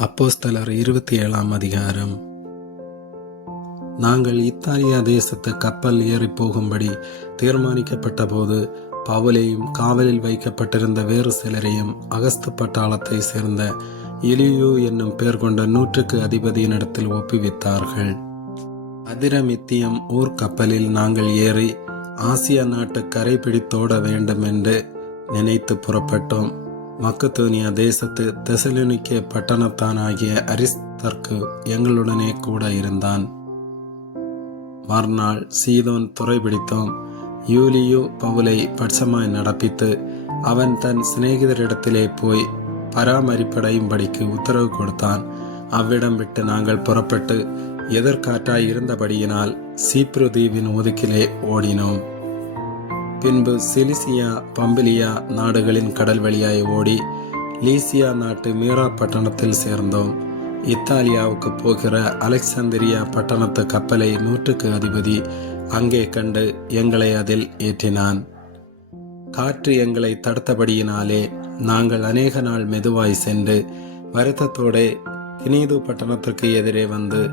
அப்போஸ்தலர் இருபத்தி ஏழாம் அதிகாரம். நாங்கள் இத்தாலியா தேசத்து கப்பல் ஏறி போகும்படி தீர்மானிக்கப்பட்ட போது பவுலையும் காவலில் வைக்கப்பட்டிருந்த வேறு சிலரையும் அகஸ்து பட்டாளத்தை சேர்ந்த எலியு என்னும் பேர் கொண்ட நூற்றுக்கு அதிபதியினிடத்தில் ஒப்புவித்தார்கள். அதிரமித்தியம் ஊர் கப்பலில் நாங்கள் ஏறி ஆசியா நாட்டு கரை பிடித்தோட வேண்டும் என்று நினைத்து புறப்பட்டோம். மக்கத்தோனியா தேசத்து தெசலுனிக்க பட்டணத்தானாகிய அரிஸ்தர்க்கு எங்களுடனே கூட இருந்தான். மறுநாள் சீதோன் துறைபிடித்தோம். யூலியு பவுலை பட்சமாய் நடப்பித்து அவன் தன் சிநேகிதரிடத்திலே போய் பராமரிப்படையும்படிக்கு உத்தரவு கொடுத்தான். அவ்விடம் விட்டு நாங்கள் புறப்பட்டு எதிர்காற்றாய் இருந்தபடியினால் சீப்ரு தீவின் ஒதுக்கிலே ஓடினோம். பின்பு சிலிசியா பம்பிலியா நாடுகளின் கடல் வழியாய் ஓடி லீசியா நாட்டு மீரா பட்டணத்தில் சேர்ந்தோம். இத்தாலியாவுக்கு போகிற அலெக்சாந்திரியா பட்டணத்து கப்பலை நூற்றுக்கு அதிபதி அங்கே கண்டு எங்களை அதில் ஏற்றினான். காற்று எங்களை தடுத்தபடியினாலே நாங்கள் அநேக நாள் மெதுவாய் சென்று வருத்தத்தோடே தினீது பட்டணத்திற்கு எதிரே வந்து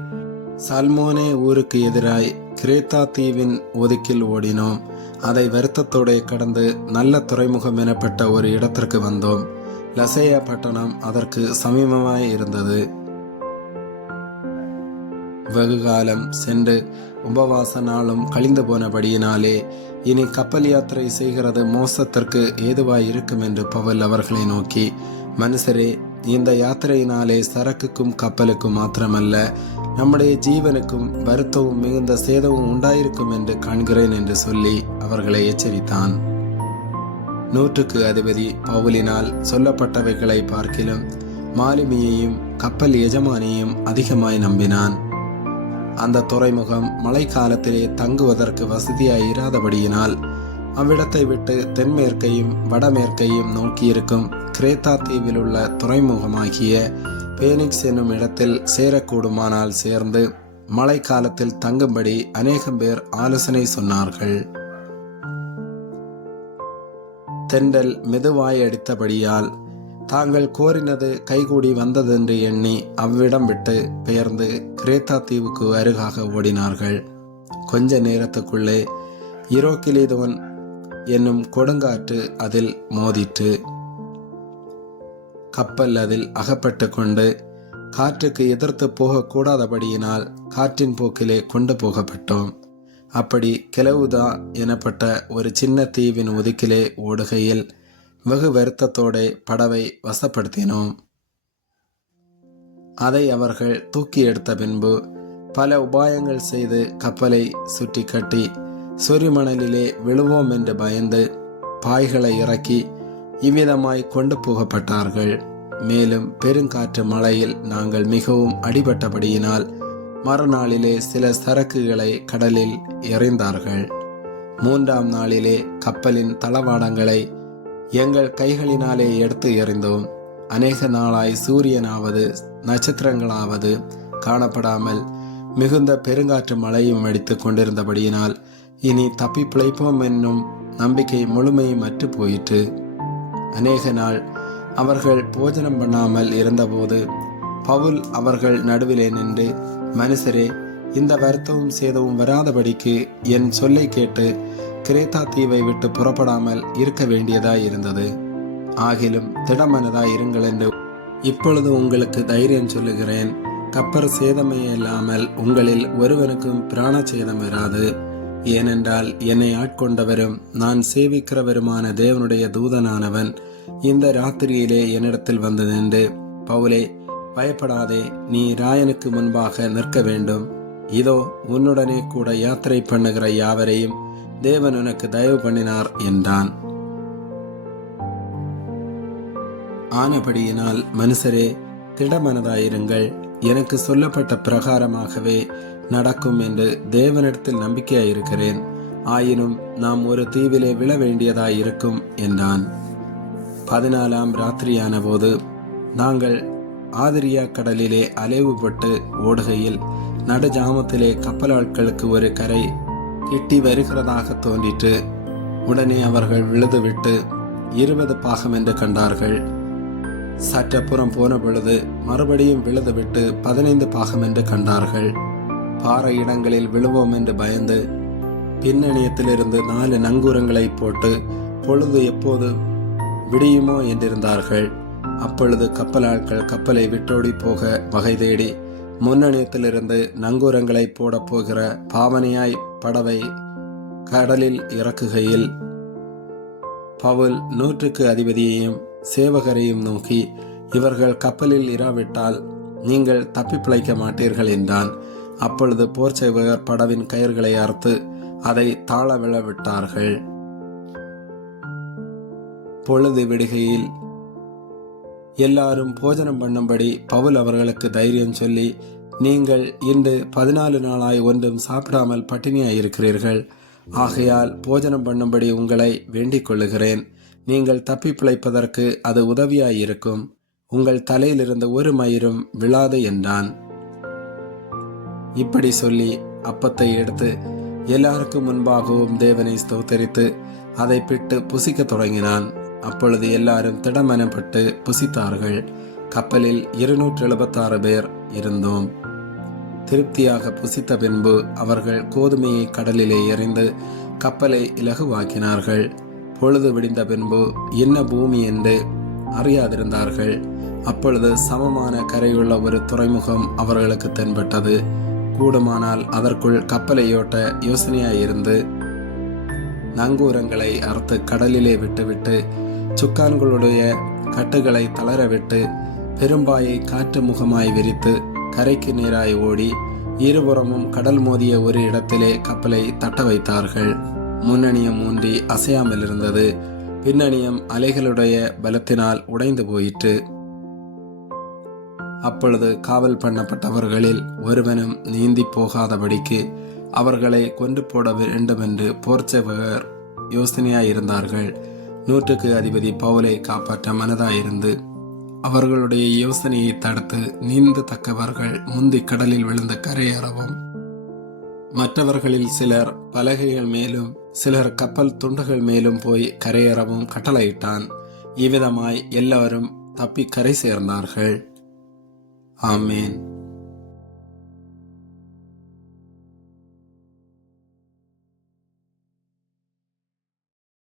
சல்மோனே ஊருக்கு எதிராய் கிரேத்தா தீவின் ஒதுக்கில் ஓடினோம். அதை வருத்தத்தோடு கடந்து நல்ல துறைமுகம் எனப்பட்ட ஒரு இடத்திற்கு வந்தோம். லசேயா பட்டணம் அதற்கு சமீபமாய் இருந்தது. வெகு காலம் சென்று உபவாச நாளும் கழிந்து போனபடியினாலே இனி கப்பல் யாத்திரை செய்கிறது மோசத்திற்கு ஏதுவாய் இருக்கும் என்று பவல் அவர்களை நோக்கி மனுஷரே இந்த யாத்திரையினாலே சரக்குக்கும் கப்பலுக்கும் மாத்திரமல்ல நம்முடைய ஜீவனுக்கும் வருத்தமும் மிகுந்த சேதமும் உண்டாயிருக்கும் என்று காண்கிறேன் என்று சொல்லி அவர்களை எச்சரித்தான். நூற்றுக்கு அதிபதி பவுலினால் சொல்லப்பட்டவைகளை பார்க்கிலும் மாலுமியையும் கப்பல் எஜமானியையும் அதிகமாய் நம்பினான். அந்த துறைமுகம் மழைக்காலத்திலே தங்குவதற்கு வசதியாய் இராதபடியினால் அவ்விடத்தை விட்டு தென்மேற்கையும் வடமேற்கையும் நோக்கியிருக்கும் கிரேத்தா தீவில் உள்ள துறைமுகமாகிய பேனிக்ஸ் என்னும் இடத்தில் சேரக்கூடுமானால் சேர்ந்து மழைக்காலத்தில் தங்கும்படி அநேகம் பேர் ஆலோசனை சொன்னார்கள். தெண்டல் மெதுவாய் அடித்தபடியால் தாங்கள் கோரினது கைகூடி வந்ததென்று எண்ணி அவ்விடம் விட்டு பெயர்ந்து கிரேத்தா தீவுக்கு அருகாக ஓடினார்கள். கொஞ்ச நேரத்துக்குள்ளே இரோக்கிலிதவன் என்னும் கொடுங்காற்று அதில் மோதிற்று. கப்பல் அதில் அகப்பட்டு கொண்டு காற்றுக்கு எதிர்த்து போகக்கூடாதபடியினால் காற்றின் போக்கிலே கொண்டு போகப்பட்டோம். அப்படி கிளவுதா எனப்பட்ட ஒரு சின்ன தீவின் ஒதுக்கிலே ஓடுகையில் வெகு வருத்தத்தோட படவை வசப்படுத்தினோம். அதை அவர்கள் தூக்கி எடுத்த பின்பு பல உபாயங்கள் செய்து கப்பலை சுற்றி கட்டி சொரிமணலிலே விழுவோம் என்று பயந்து பாய்களை இறக்கி இவ்விதமாய் கொண்டு போகப்பட்டார்கள். மேலும் பெருங்காற்று மழையில் நாங்கள் மிகவும் அடிபட்டபடியினால் மறுநாளிலே சில சரக்குகளை கடலில் எறிந்தார்கள். மூன்றாம் நாளிலே கப்பலின் தளவாடங்களை எங்கள் கைகளினாலே எடுத்து எறிந்தோம். அநேக நாளாய் சூரியனாவது நட்சத்திரங்களாவது காணப்படாமல் மிகுந்த பெருங்காற்று மழையும் அடித்து கொண்டிருந்தபடியினால் இனி தப்பி பிழைப்போம் என்னும் நம்பிக்கை முழுமையும் அற்று போயிற்று. அநேக நாள் அவர்கள் போஜனம் பண்ணாமல் இருந்தபோது பவுல் அவர்கள் நடுவிலே நின்று மனுஷரே இந்த வருத்தமும் சேதமும் வராதபடிக்கு என் சொல்லை கேட்டு கிரேத்தா தீவை விட்டு புறப்படாமல் இருக்க வேண்டியதாய் இருந்தது ஆகிலும் திடமனதாய் இருங்கள் என்று இப்பொழுது உங்களுக்கு தைரியம் சொல்லுகிறேன். கப்பர் சேதமே இல்லாமல் உங்களில் ஒருவனுக்கும் பிராண சேதம் வராது. ஏனென்றால் என்னை ஆட்கொண்டவரும் நான் சேவிக்கிறவருமான தேவனுடைய தூதனானவன் இந்த ராத்திரியிலே என்னிடத்தில் வந்து நின்று பவுலே பயப்படாதே நீ ராயனுக்கு முன்பாக நிற்க வேண்டும். இதோ உன்னுடனே கூட யாத்திரை பண்ணுகிற யாவரையும் தேவன் உனக்கு தயவு பண்ணினார் என்றான். ஆனபடியினால் மனுஷரே திடமனதாயிருங்கள். எனக்கு சொல்லப்பட்ட பிரகாரமாகவே நடக்கும் என்று தேவனிடத்தில் நம்பிக்கையாயிருக்கிறேன். ஆயினும் நாம் ஒரு தீவிலே விழ வேண்டியதாயிருக்கும் என்றான். பதினாலாம் ராத்திரியான போது நாங்கள் ஆதிரியா கடலிலே அலைவுபட்டு ஓடுகையில் நடுஜாமத்திலே கப்பலாட்களுக்கு ஒரு கரை கிட்டி வருகிறதாக தோன்றிட்டு உடனே அவர்கள் விழுதுவிட்டு இருபது பாகம் என்று கண்டார்கள். சற்றப்புறம் போன பொழுது மறுபடியும் விழுதுவிட்டு பதினைந்து பாகம் என்று கண்டார்கள். பாறை இடங்களில் விழுவோம் என்று பயந்து பின்னணியத்திலிருந்து நாலு நங்கூரங்களை போட்டு பொழுது எப்போது விடியுமோ என்றிருந்தார்கள். அப்பொழுது கப்பலாட்கள் கப்பலை விட்டோடி போக வகை தேடி முன்னணியத்திலிருந்து நங்கூரங்களை போடப் போகிற பாவனையாய் படவை கடலில் இறக்குகையில் பவுல் நூற்றுக்கு அதிபதியையும் சேவகரையும் நோக்கி இவர்கள் கப்பலில் இராவிட்டால் நீங்கள் தப்பி பிழைக்க மாட்டீர்கள் என்றான். அப்பொழுது போர் சேவகர் படவின் கயிர்களை அறுத்து அதை தாழ விழவிட்டார்கள். பொழுது விடுகையில் எல்லாரும் போஜனம் பண்ணும்படி பவுல் அவர்களுக்கு தைரியம் சொல்லி நீங்கள் இன்று பதினாலு நாளாய் ஒன்றும் சாப்பிடாமல் பட்டினியாயிருக்கிறீர்கள். ஆகையால் போஜனம் பண்ணும்படி உங்களை வேண்டிக் கொள்ளுகிறேன். நீங்கள் தப்பி பிழைப்பதற்கு அது உதவியாயிருக்கும். உங்கள் தலையிலிருந்த ஒரு மயிரும் விழாது என்றான். இப்படி சொல்லி அப்பத்தை எடுத்து எல்லாருக்கும் முன்பாகவும் தேவனை ஸ்தோத்தரித்து அதை பிட்டு புசிக்கத் தொடங்கினான். அப்பொழுது எல்லாரும் திடமனப்பட்டு புசித்தார்கள். கப்பலில் இருநூற்று எழுபத்தாறு பேர் இருந்தோம். திருப்தியாக புசித்த பின்பு அவர்கள் கோதுமையை கடலிலே எறிந்து கப்பலை இலகுவாக்கினார்கள். பொழுது விடிந்த பின்பு என்ன பூமி என்று அறியாதிருந்தார்கள். அப்பொழுது சமமான கரையுள்ள ஒரு துறைமுகம் அவர்களுக்கு தென்பட்டது. கூடுமானால் அதற்குள் கப்பலையோட்ட யோசனையாயிருந்து நங்கூரங்களை அறுத்து கடலிலே விட்டுவிட்டு சுக்கான்களுடைய கட்டுகளை தளரவிட்டு பெரும்பாயை காற்று முகமாய் விரித்து கரைக்கு நீராய் ஓடி இருபுறமும் கடல் மோதிய ஒரு இடத்திலே கப்பலை தட்ட வைத்தார்கள் முன்னணியம் ஊன்றி அசையாமல் இருந்தது பின்னணியம் அலைகளுடைய பலத்தினால் உடைந்து போயிற்று. அப்பொழுது காவல் பண்ணப்பட்டவர்களில் ஒருவனும் நீந்தி போகாதபடிக்கு அவர்களை கொன்று போட வேண்டுமென்று போர்ச்சேவகர் யோசனையாயிருந்தார்கள். நூற்றுக்கு அதிபதி பவுலை காப்பாற்ற மனதாயிருந்து அவர்களுடைய யோசனையை தடுத்து நீந்த தக்கவர்கள் முந்தி கடலில் விழுந்து கரையேறவும் மற்றவர்களில் சிலர் பலகைகள் மேலும் சிலர் கப்பல் துண்டுகள் மேலும் போய் கரையேறவும் கட்டளையிட்டான். இவ்விதமாய் எல்லாரும் தப்பி கரை சேர்ந்தார்கள். ஆமேன்.